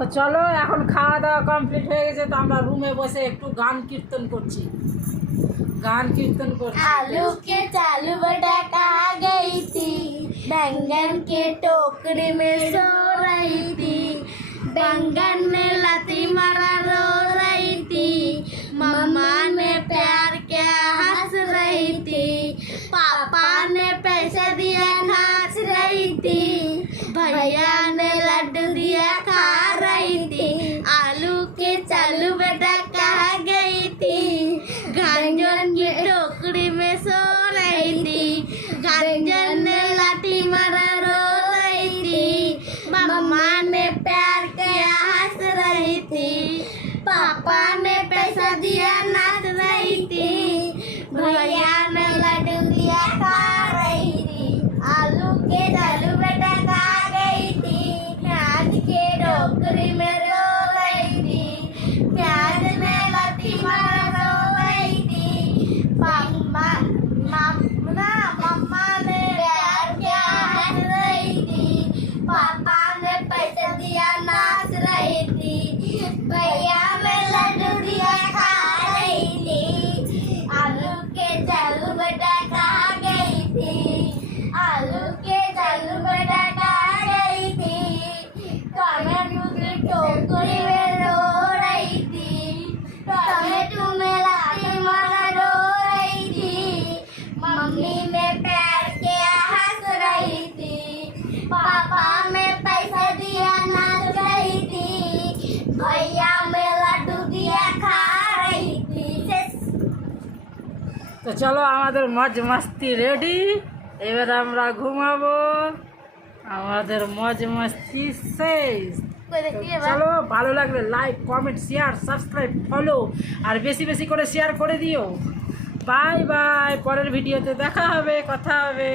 তো চলো এখন খাওয়া দাওয়া কমপ্লিট হয়ে গেছে, তো আমরা রুমে বসে একটু গান কীর্তন করছি। आलू के चालू बटा कहा गई थी, बैंगन के टोकरी में सो रही थी, बैंगन ने लाती मारा रो रही थी, मम्मा ने प्यार किया हंस रही थी, पापा ने पैसे दिया नाच रही थी, भैया ने लड्डू दिया खा रही थी। आलू के चालू बेटा कहा गई थी, गांजन की टोकरी में सो रही थी, गांजन ने लाठी मारा रो रही थी, मम्मा ने प्यार किया हंस रही थी, पापा ने पैसा दिया नाच रही थी, भैया ने लड्डू दिया खा रही थी। आलू के चालू बेटा कहा गई थी, प्याज के टोकरी में रो रही थी, प्याज ने लाठी मारा रो रही थी, मम्मा ने प्यार किया हंस रही थी, पापा ने पैसे दिया नाच रही थी, भैया में लड्डू दिया खा रही थी। आलू के चालू बेटा कहा गई थी, आलू के चालू बेटा कहा गई थी, टमाटो की टोकरी में रो रही थी, टमाटो में लाठी मारा रो रही थी, मम्मी ने प्यार किया हंस रही थी, पापा में पैसा दिया नाच रही थी, भैया में लड्डू दिया खा रही थी। তো চলো আমাদের মজ মস্তি রেডি, এবার আমরা ঘুমাবো, আমাদের মজ মস্তি শেষ। চলো ভালো লাগলে like comment share subscribe follow আর বেশি বেশি করে শেয়ার করে দিও। বাই বাই, পরের ভিডিওতে দেখা হবে, কথা হবে।